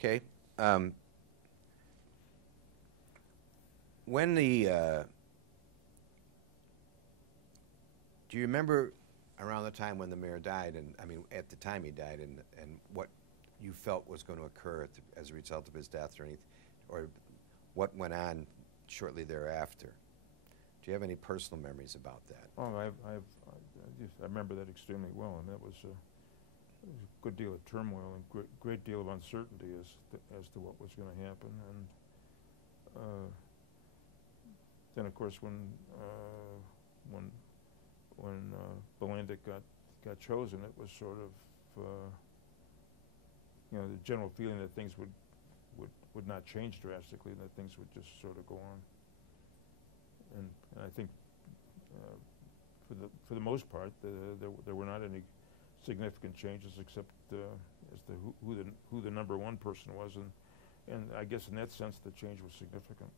Okay. When the do you remember around the time when the mayor died, and I mean at the time he died, and what you felt was going to occur as a result of his death, or anything, or what went on shortly thereafter? Do you have any personal memories about that? Oh, I remember that extremely well, and that was a good deal of turmoil and great deal of uncertainty as to what was going to happen. And then, of course, when Belandic got chosen, it was sort of the general feeling that things would not change drastically, that things would just sort of go on. And I think for the most part, there were not any significant changes except as to who the number one person was, and I guess in that sense the change was significant.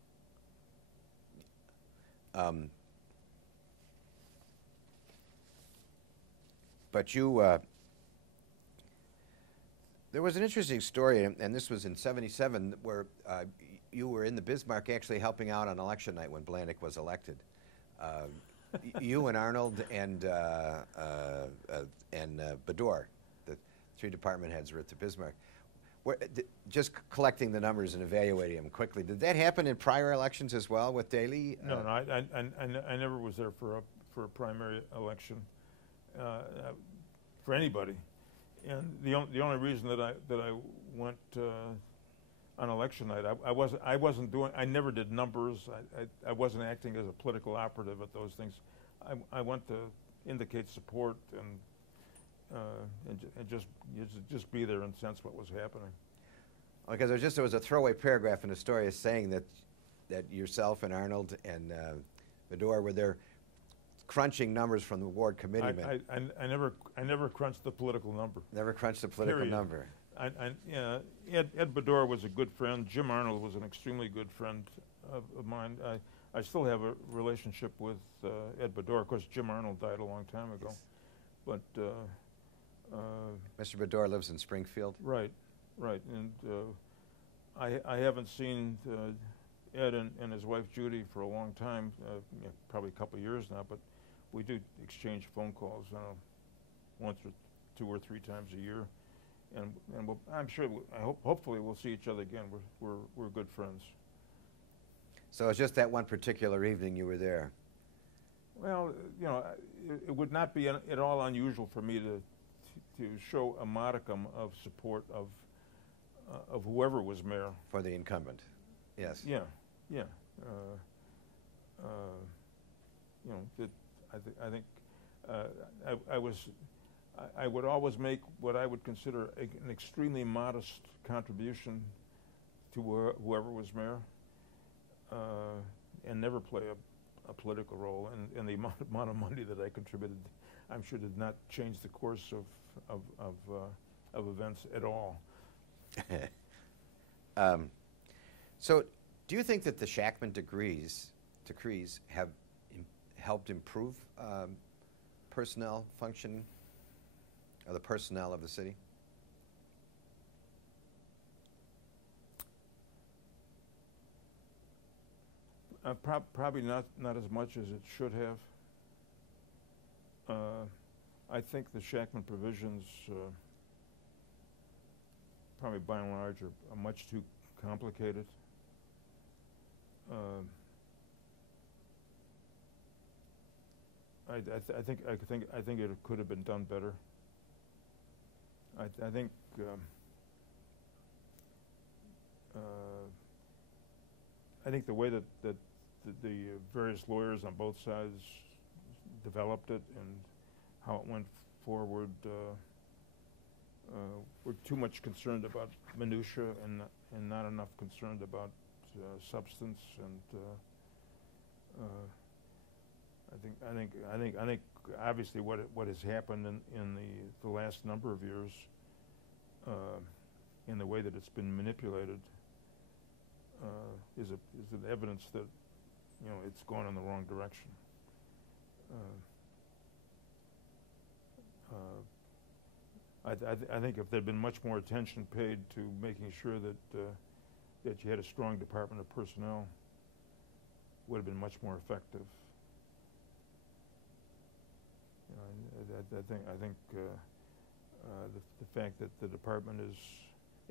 But you, there was an interesting story, and this was in '77, where you were in the Bismarck actually helping out on election night when Belandic was elected. You and Arnold and Bador, the three department heads, were at the Bismarck. Just collecting the numbers and evaluating them quickly. Did that happen in prior elections as well with Daley? No, I never was there for a primary election for anybody, and the only reason that I went on election night, I never did numbers. I wasn't acting as a political operative at those things. I went to indicate support and just be there and sense what was happening. Because there was a throwaway paragraph in the story saying that yourself and Arnold and Bador were there crunching numbers from the ward committeemen. I never crunched the political number. Never crunched the political number. Ed Bador was a good friend. Jim Arnold was an extremely good friend of mine. I still have a relationship with Ed Bador. Of course, Jim Arnold died a long time ago, but Mr. Bador lives in Springfield. Right, and I haven't seen Ed and his wife Judy for a long time, probably a couple of years now, but we do exchange phone calls once or two or three times a year, and I'm sure hopefully we'll see each other again. We're good friends. So it's just that one particular evening you were there. Well, it would not be at all unusual for me to show a modicum of support of whoever was mayor. For the incumbent, yes. Yeah. I think I would always make what I would consider an extremely modest contribution to whoever was mayor, and never play a political role. And the amount of money that I contributed, I'm sure, did not change the course of events at all. So, do you think that the Shachtman decrees have helped improve personnel function, or the personnel of the city? Probably not as much as it should have. I think the Shachtman provisions, probably by and large, are much too complicated. I think it could have been done better. I think the way that the various lawyers on both sides developed it and how it went forward were too much concerned about minutia and not enough concerned about substance. And I think obviously what has happened in the last number of years, in the way that it's been manipulated, is an evidence that it's gone in the wrong direction. I think if there'd been much more attention paid to making sure that that you had a strong Department of Personnel, would have been much more effective. You know, I think the fact that the department is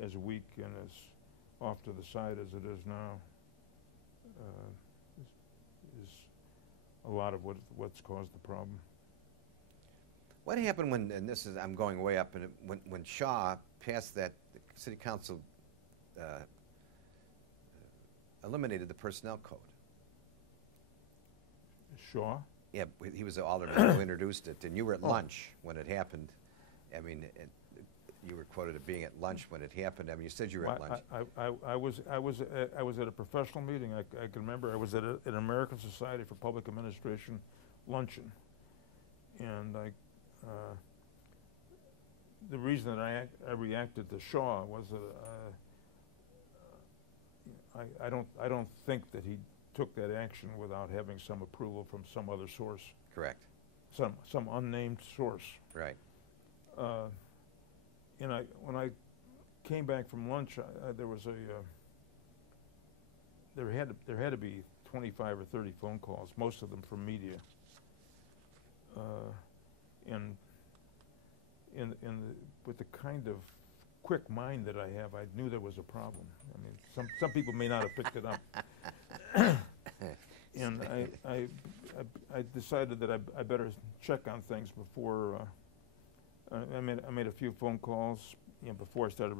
as weak and as off to the side as it is now is a lot of what's caused the problem. What happened when, and this is, I'm going way up, and when Shaw passed that, the city council eliminated the personnel code? Shaw? Yeah, he was the alderman who introduced it, and you were at lunch when it happened. I mean, you were quoted as being at lunch when it happened. I mean, you said you were at lunch. I was at a professional meeting. I can remember I was at an American Society for Public Administration luncheon, and the reason that I reacted to Shaw was that I don't think that he took that action without having some approval from some other source. Correct. Some unnamed source. Right. And when I came back from lunch, there was there had to be 25 or 30 phone calls, most of them from media. And with the kind of quick mind that I have, I knew there was a problem. I mean, some people may not have picked it up. And I decided that I better check on things before. I made a few phone calls, you know, before I started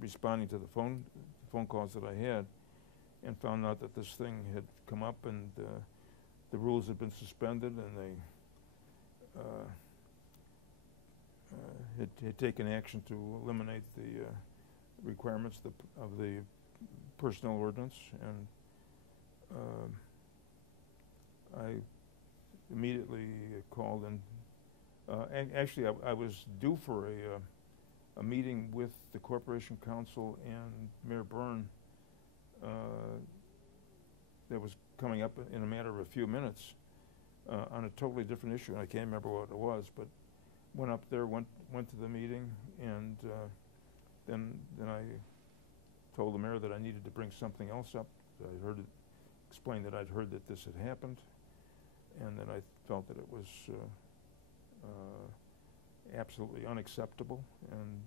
responding to the phone calls that I had, and found out that this thing had come up, and the rules had been suspended, and they had taken action to eliminate the requirements of the personnel ordinance, and I immediately called and actually I was due for a meeting with the Corporation Council and Mayor Byrne that was coming up in a matter of a few minutes on a totally different issue. I can't remember what it was, but went up there, went to the meeting, and then I told the mayor that I needed to bring something else up. I explained that I'd heard that this had happened, and that I felt that it was absolutely unacceptable, and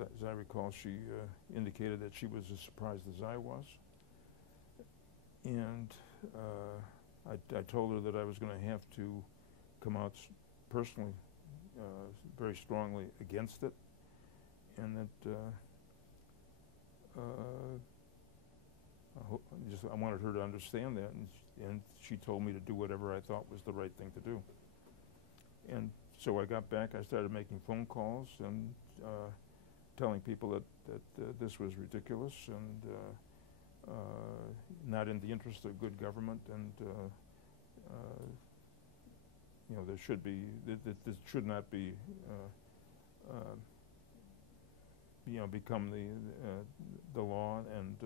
as I recall, she indicated that she was as surprised as I was, and I told her that I was going to have to come out personally very strongly against it, and that I wanted her to understand that, and she told me to do whatever I thought was the right thing to do. And so I got back, I started making phone calls and telling people that this was ridiculous and not in the interest of good government, and you know, there should be, this should not be you know, become the law, and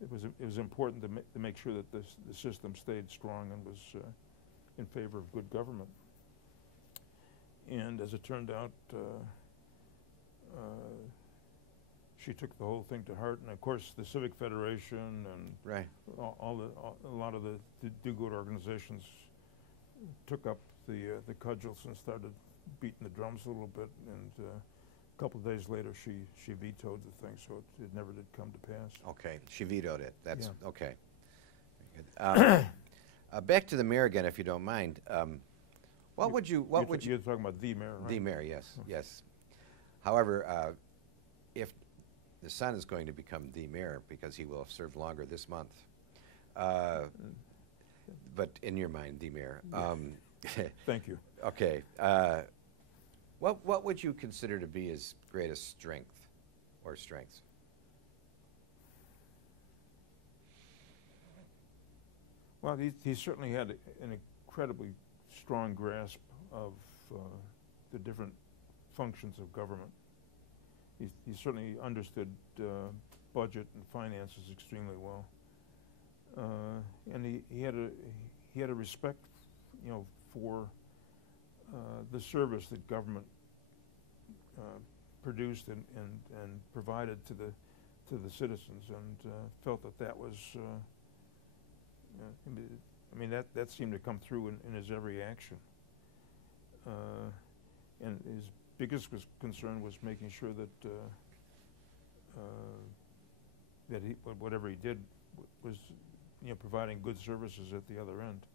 it was important to make sure that the system stayed strong and was in favor of good government. And as it turned out, she took the whole thing to heart, and of course the Civic Federation and right. a lot of the do-good organizations took up the cudgels and started beating the drums a little bit, and a couple of days later she vetoed the thing, so it never did come to pass. Okay, she vetoed it. That's yeah. Okay. Back to the mayor again, if you don't mind. You're talking about the mayor, right? The mayor, yes, yes. However, if the son is going to become the mayor, because he will have served longer this month, but in your mind, the mayor. Thank you. Okay. What would you consider to be his greatest strength or strengths? Well, he certainly had an incredibly strong grasp of the different functions of government. He certainly understood budget and finances extremely well, and he had a respect, you know, for the service that government produced and provided to the citizens, and felt that was. I mean, that seemed to come through in his every action. And his biggest concern was making sure that that whatever he did was, providing good services at the other end.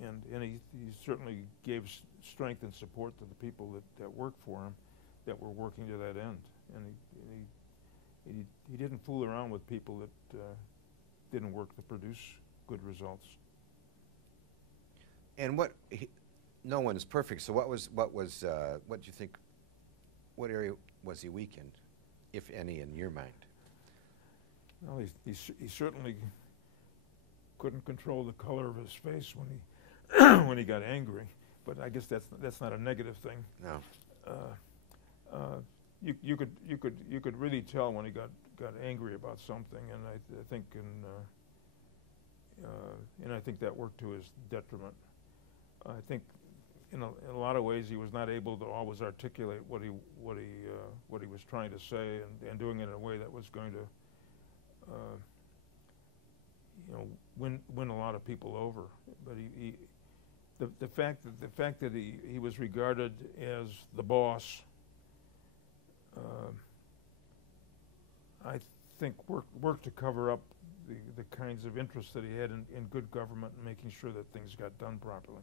And he certainly gave strength and support to the people that worked for him, that were working to that end. And he didn't fool around with people that didn't work to produce good results. And no one is perfect. So what do you think? What area was he weak in, if any, in your mind? Well, he certainly couldn't control the color of his face when he when he got angry. But I guess that's not a negative thing. No. You could really tell when he got angry about something, and I think I think that worked to his detriment. I think in a lot of ways he was not able to always articulate what he was trying to say, and doing it in a way that was going to win a lot of people over. But the fact that he was regarded as the boss, I think worked to cover up the kinds of interests that he had in good government and making sure that things got done properly.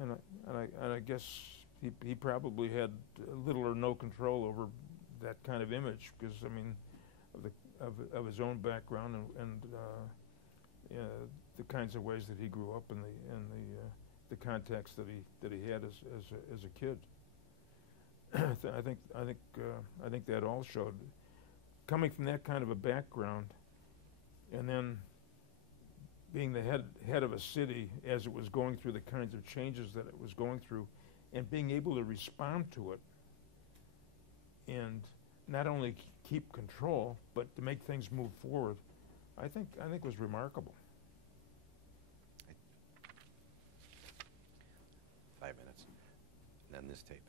And I guess he probably had little or no control over that kind of image, because I mean, of his own background and the kinds of ways that he grew up in the context that he had as a kid. I think that all showed, coming from that kind of a background, and then being the head of a city as it was going through the kinds of changes that it was going through, and being able to respond to it, and not only keep control, but to make things move forward, I think was remarkable. 5 minutes, and then this tape.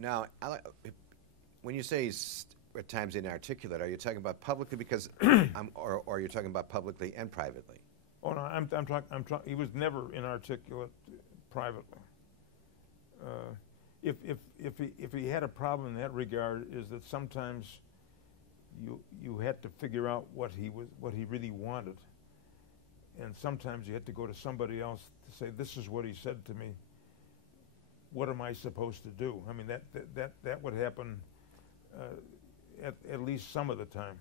Now, when you say he's at times inarticulate, are you talking about publicly because, or are you talking about publicly and privately? Oh no, I'm talking. He was never inarticulate privately. If he had a problem in that regard, is that sometimes you had to figure out what he really wanted, and sometimes you had to go to somebody else to say, this is what he said to me. What am I supposed to do? I mean, that would happen at least some of the time.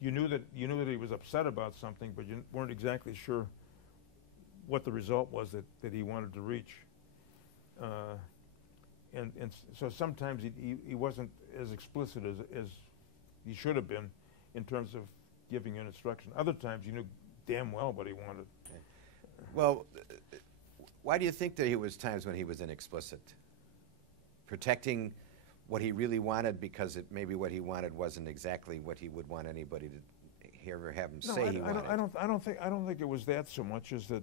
You knew that he was upset about something, but you weren't exactly sure what the result was that he wanted to reach. And so sometimes he wasn't as explicit as he should have been in terms of giving an instruction. Other times you knew damn well what he wanted. Well, why do you think that he was times when he was inexplicit? Protecting what he really wanted because maybe what he wanted wasn't exactly what he would want anybody to hear or have him say he wanted. I don't think it was that so much as that.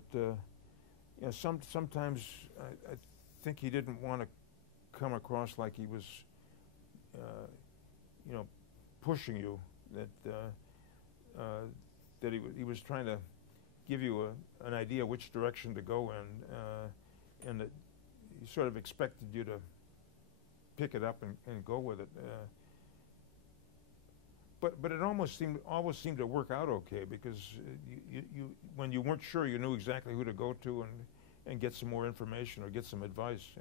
Sometimes I think he didn't want to come across like he was, pushing you. That he was trying to give you an idea which direction to go in, and that he sort of expected you to pick it up and go with it. But it always seemed to work out okay, because you when you weren't sure, you knew exactly who to go to and get some more information or get some advice.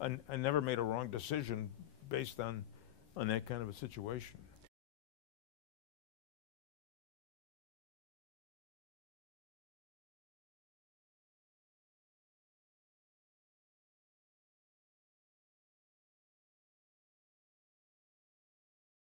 And I never made a wrong decision based on that kind of a situation.